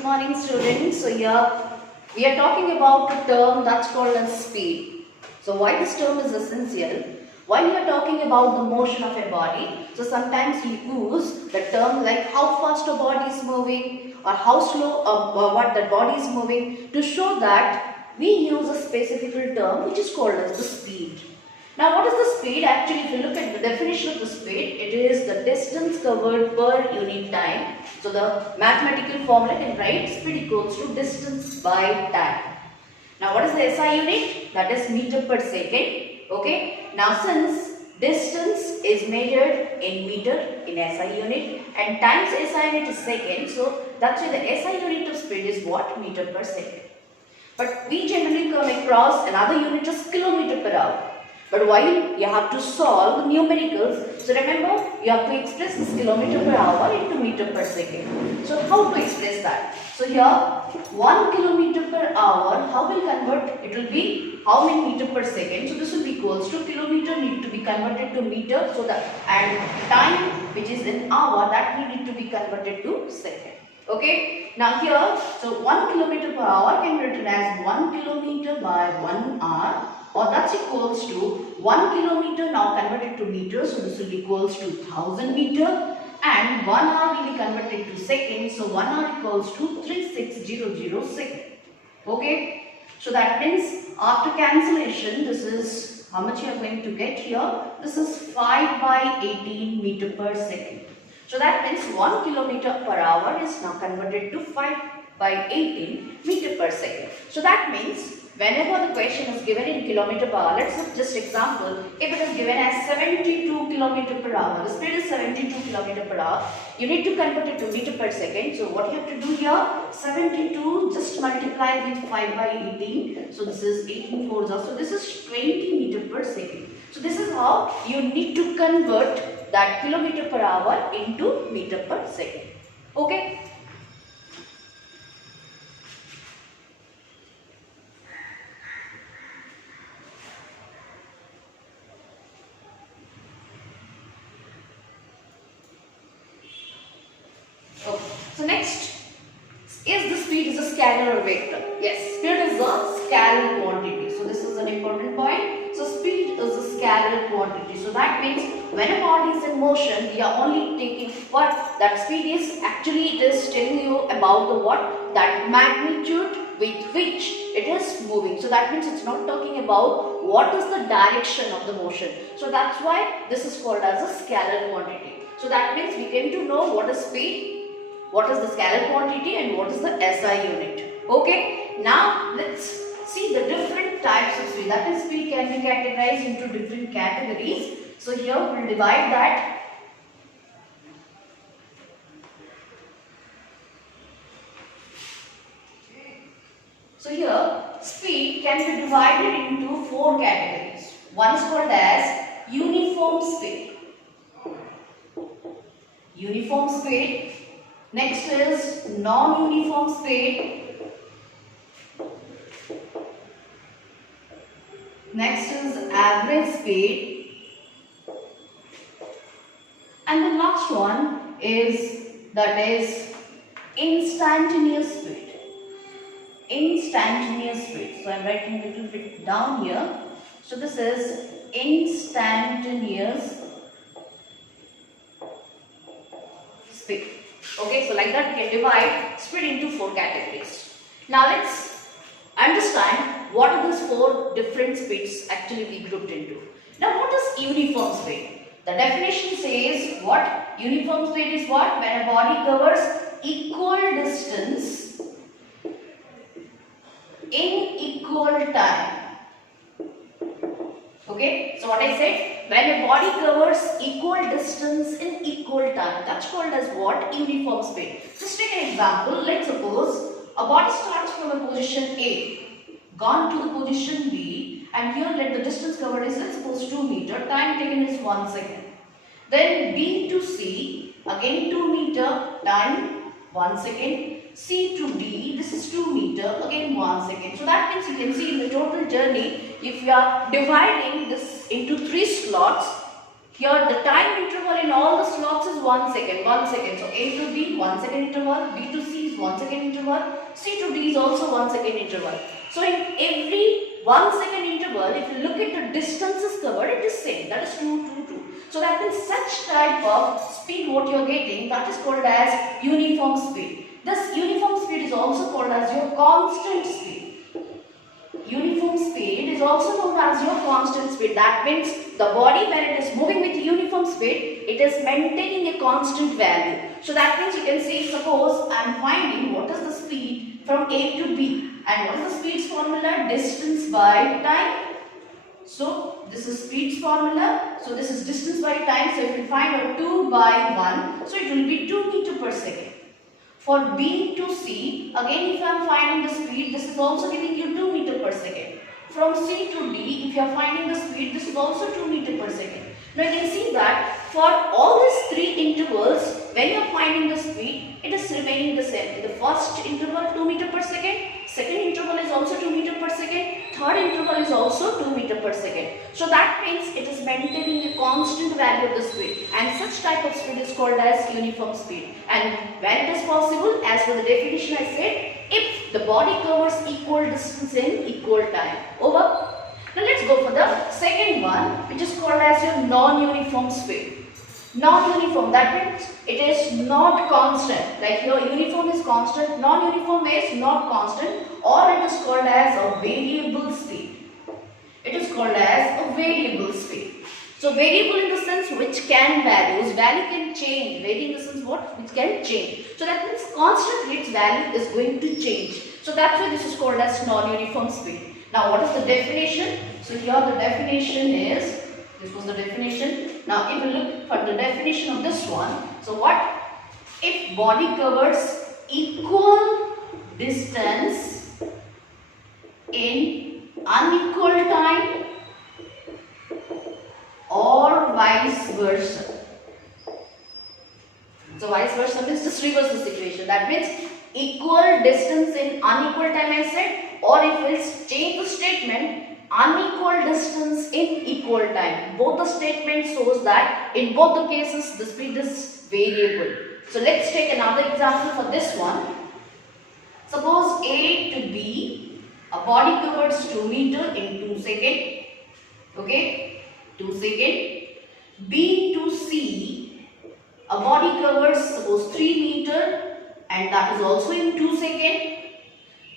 Good morning, students. So here we are talking about a term that's called as speed. So why this term is essential? While we are talking about the motion of a body, so sometimes we use the term like how fast a body is moving or how slow what the body is moving to show that we use a specific term which is called as the speed. Now what is the speed? Actually, if you look at the definition of the speed, it is the distance covered per unit time. So the mathematical formula can write speed equals to distance by time. Now what is the SI unit? That is meter per second. Okay. Now since distance is measured in meter in SI unit and times SI unit is second, so that's why the SI unit of speed is what? Meter per second. But we generally come across another unit is kilometer per hour. But while you have to solve numericals, so remember you have to express this kilometer per hour into meter per second. So how to express that? So here 1 kilometer per hour, how will convert? It will be how many meter per second? So this will be equals to kilometer need to be converted to meter. So that and time which is in hour that will need to be converted to second. Okay. Now here, so 1 kilometer per hour can be written as 1 kilometer by 1 hour. Or that's equals to 1 kilometer now converted to meters, so this will be equals to 1000 meter, and 1 hour will be converted to seconds, so 1 hour equals to 3600 second. Okay, so that means after cancellation, this is how much you are going to get here. This is 5 by 18 meter per second. So that means 1 kilometer per hour is now converted to 5 by 18 meter per second. So that means whenever the question is given in kilometer per hour, let's just example, if it is given as 72 kilometer per hour, the speed is 72 kilometer per hour, you need to convert it to meter per second. So what you have to do here, 72 just multiply with 5 by 18. So this is 18 fours, so this is 20 meter per second. So this is how you need to convert that kilometer per hour into meter per second. Okay. Okay. So next, is the speed is a scalar or vector? Yes, speed is a scalar quantity. So this is an important point. So speed is a scalar quantity. So that means when a body is in motion, we are only taking what that speed is. Actually, it is telling you about the what that magnitude with which it is moving. So that means it's not talking about what is the direction of the motion. So that's why this is called as a scalar quantity. So that means we came to know what is speed, what is the scalar quantity, and what is the SI unit. Okay, now let's see the different types of speed. That is, speed can be categorized into different categories. So here we will divide that. So here speed can be divided into 4 categories. One is called as uniform speed. Uniform speed. Next is non-uniform speed. Next is average speed. And the last one is instantaneous speed. Instantaneous speed. So I am writing a little bit down here. So this is instantaneous speed. Okay, so like that we can divide speed into 4 categories. Now let's understand what are these 4 different speeds actually we grouped into. Now what is uniform speed? The definition says what? Uniform speed is what? When a body covers equal distance in equal time. Okay, so what I said, when a body covers equal distance in equal time, that's called as what? Uniform speed. Just take an example. Let's suppose a body starts from a position A, gone to the position B, and here let the distance covered is, let's suppose 2 meter, time taken is 1 second. Then B to C, again 2 meter, time 1 second. C to D, this is 2 meter, again 1 second. So that means you can see in the total journey, if you are dividing this into 3 slots, here the time interval in all the slots is 1 second, 1 second. So A to B, 1 second interval, B to C is 1 second interval, C to D is also 1 second interval. So in every 1 second interval, if you look at the distances covered, it is same, that is 2, 2, 2. So that means such type of speed what you are getting, that is called as uniform speed. This uniform speed is also called as your constant speed. Uniform speed is also known as your constant speed. That means the body, when it is moving with uniform speed, it is maintaining a constant value. So that means you can say, suppose I am finding what is the speed from A to B, and what is the speed's formula? Distance by time. So this is speed's formula. So this is distance by time. So if you find out 2 by 1, so it will be 2 meter per second. For B to C, again if I am finding the speed, this is also giving you 2 meter per second. From C to D, if you are finding the speed, this is also 2 meter per second. Now you can see that for all these three intervals, when you are finding the speed, it is remaining the same. In the first interval 2 meter per second, second interval is also 2 meter per second, third interval is also 2 meter per second. So that means it is maintaining a constant value of the speed, and such type of speed is called as uniform speed. And when it is possible, as per the definition I said, if the body covers equal distance in equal time. Over. Now let's go for the second one, which is called as your non-uniform speed. Non-uniform, that means it is not constant. Like your uniform is constant, non-uniform is not constant, or it is called as a variable speed. It is called as a variable speed. So variable in the sense which can vary, value can change. Vary in the sense what? Which can change. So that means constantly its value is going to change. So that's why this is called as non-uniform speed. Now what is the definition? So here the definition is, this was the definition. Now if you look for the definition of this one, so what? If body covers equal distance in unequal time or vice versa. So vice versa means just reverse the situation. That means equal distance in unequal time I said, or if we'll change the statement, unequal distance in equal time. Both the statements shows that in both the cases the speed is variable. So let's take another example for this one. Suppose A to B, a body covers 2 meter in 2 seconds. Okay, 2 seconds. B to C, a body covers suppose 3 meter, and that is also in 2 seconds.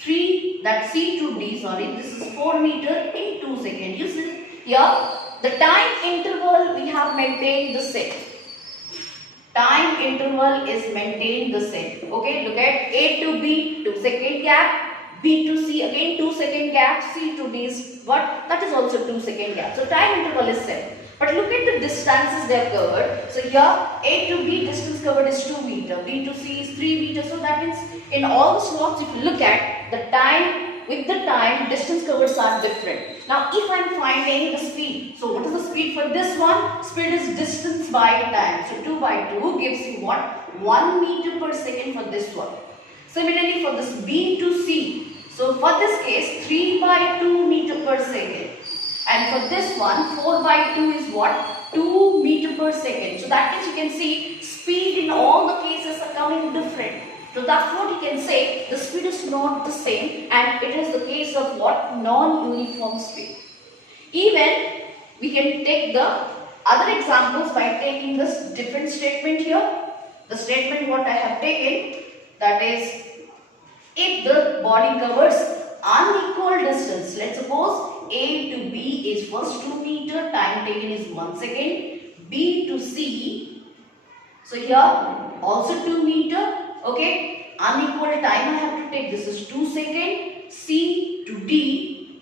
3, that C to D, this is 4 meter in 2 seconds. You see here the time interval we have maintained the same. Time interval is maintained the same. Okay, look at A to B, 2 second gap. B to C, again 2 second gap. C to D is what? That is also 2 second gap. So time interval is same. But look at the distances they have covered. So here A to B distance covered is 2 meter. B to C is 3 meter. So that means in all the slots if you look at the time, with the time distance covers are different. Now if I am finding the speed, so what is the speed for this one? Speed is distance by time. So 2 by 2 gives you what? 1 meter per second for this one. Similarly for this B to C, so for this case 3 by 2 meter per second. And for this one 4 by 2 is what? 2 meter per second. So that means you can see speed in all the cases are coming different. So that's what you can say, the speed is not the same, and it is the case of what? Non-uniform speed. Even we can take the other examples by taking this different statement here. The statement what I have taken, that is if the body covers unequal distance, let's suppose A to B is first 2 meter, time taken is 1 second. B to C, so here also 2 meter. Okay, unequal time I have to take, this is 2 seconds. C to D,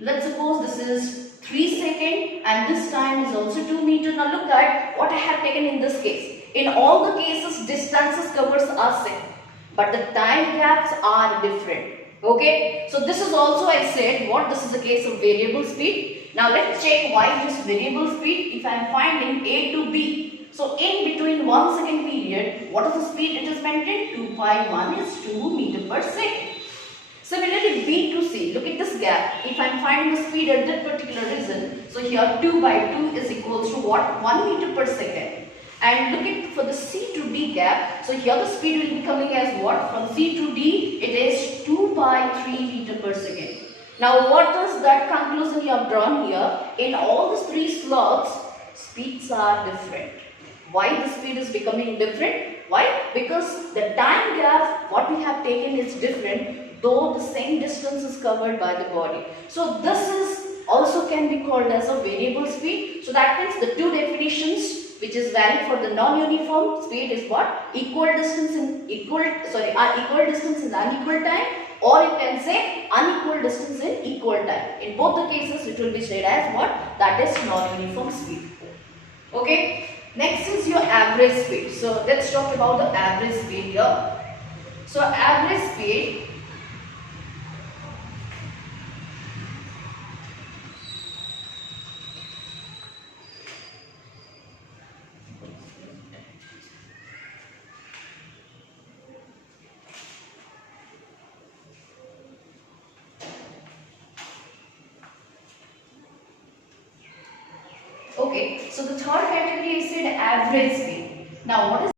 let's suppose this is 3 seconds, and this time is also 2 meter. Now look at what I have taken in this case. In all the cases distances covers are same, but the time gaps are different. Okay, so this is also I said what, this is a case of variable speed. Now let's check why this variable speed. If I am finding A to B, so in between 1 second period, what is the speed it is maintained? 2 by 1 is 2 meter per second. Similarly B to C, look at this gap. If I am finding the speed at that particular region, so here 2 by 2 is equals to what? 1 meter per second. And look at for the C to D gap. So here the speed will be coming as what? From C to D, it is 2 by 3 meter per second. Now what is that conclusion you have drawn here? In all the three slots, speeds are different. Why the speed is becoming different? Why? Because the time gap what we have taken is different, though the same distance is covered by the body. So this is also can be called as a variable speed. So that means the two definitions which is valid for the non-uniform speed is what? Equal distance in equal distance in unequal time, or you can say unequal distance in equal time. In both the cases it will be said as what? That is non-uniform speed. Okay. Next is your average speed. So let's talk about the average speed here. So average speed okay, so the third category is said average speed. Now what is